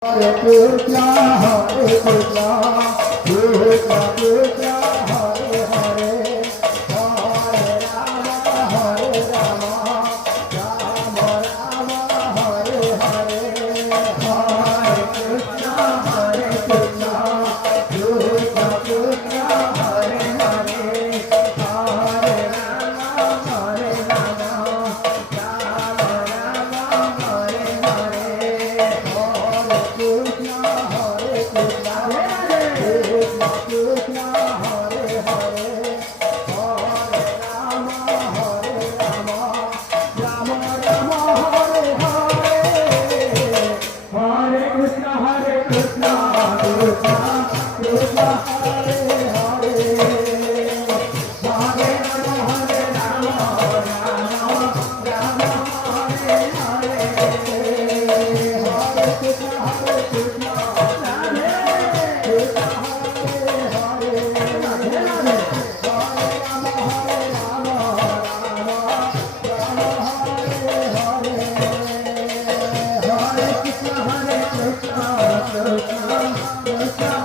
Hare Krishna, Hare Krishna, Krishna Krishna, Hare Hare, Hare Rama, Hare Rama, Rama Rama, Hare Hare, Hare Krishna, Hare Krishna, Krishna Krishna, Hare Hare, Hare Rama, Hare Rama, Rama Rama, Hare Hare. Krishna Hare Krishna Krishna Krishna Hare Hare Hare Rama Hare Rama Rama Rama Hare Hare Hare Krishna Krishna Krishna Hare Hare Hare Rama Rama Rama Hare Hare Hare Krishna Krishna